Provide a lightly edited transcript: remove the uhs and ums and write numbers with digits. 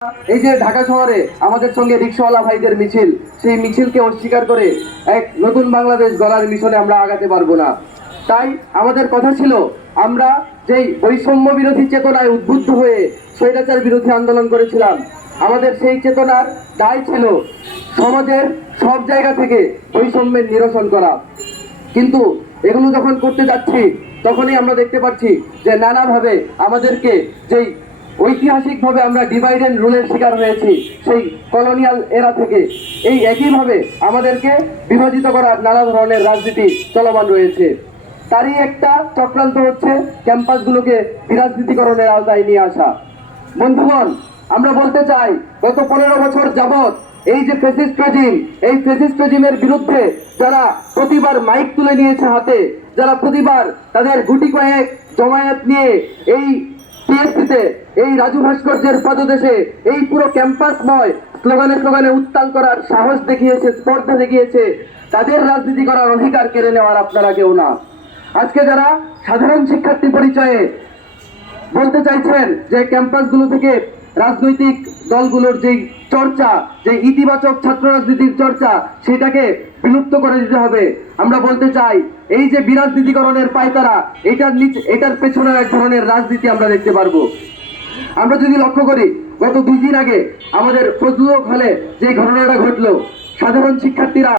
এই যে ঢাকা শহরে আমাদের সঙ্গে রিকশাওয়ালা ভাইদের মিছিল, সেই মিছিলকে অস্বীকার করে এক নতুন বাংলাদেশ গড়ার মিশনে আমরা আগাতে পারবো না। তাই আমাদের কথা ছিল, আমরা যেই বৈষম্য বিরোধী চেতনায় উদ্বুদ্ধ হয়ে স্বৈরাচার বিরোধী আন্দোলন করেছিলাম, আমাদের সেই চেতনার দায় ছিল সমাজের সব জায়গা থেকে বৈষম্যের নিরসন করা। কিন্তু এগুলো যখন করতে যাচ্ছি, তখনই আমরা দেখতে পাচ্ছি যে নানাভাবে আমাদেরকে যেই ঐতিহাসিকভাবে আমরা ডিভাইড অ্যান্ড রুলের শিকার হয়েছি সেই কলোনিয়াল এরা থেকে, এই একইভাবে আমাদেরকে বিভাজিত করার নানা ধরনের রাজনীতি চলমান রয়েছে। তারই একটা চক্রান্ত হচ্ছে ক্যাম্পাসগুলোকে বিরাজনীতিকরণের আওতায় নিয়ে আসা। বন্ধুগণ, আমরা বলতে চাই, গত 15 বছর যাবৎ এই যে ফ্যাসিস্ট রেজিম, এই ফ্যাসিস্ট রেজিমের বিরুদ্ধে যারা প্রতিবার মাইক তুলে নিয়েছে হাতে, যারা প্রতিবার তাদের গুটি কয়েক জমায়েত নিয়ে এই টিএসসিতে, এই রাজু ভাস্কর্যের পদদেশে এই পুরো ক্যাম্পাসময় স্লোগানে স্লোগানে উত্তাল করার সাহস দেখিয়েছে, স্পর্ধা দেখিয়েছে, তাদের রাজনীতি করার অধিকার কেড়ে নেওয়ার আপনারা কেউ না। আজকে যারা সাধারণ শিক্ষার্থী পরিচয়ে বলতে চাইছেন যে ক্যাম্পাসগুলো থেকে রাজনৈতিক দলগুলোর যে চর্চা, যে ইতিবাচক ছাত্র রাজনীতির চর্চা, সেটাকে বিলুপ্ত করে দিতে হবে, আমরা বলতে চাই এই যে বিরাজনীতিকরণের পায়তারা, এটার পেছনে এক ধরনের রাজনীতি আমরা দেখতে পারবো। আমরা যদি লক্ষ্য করি, গত 2 দিন আগে আমাদের ফজলুল হলে যে ঘটনাটা ঘটলো, সাধারণ শিক্ষার্থীরা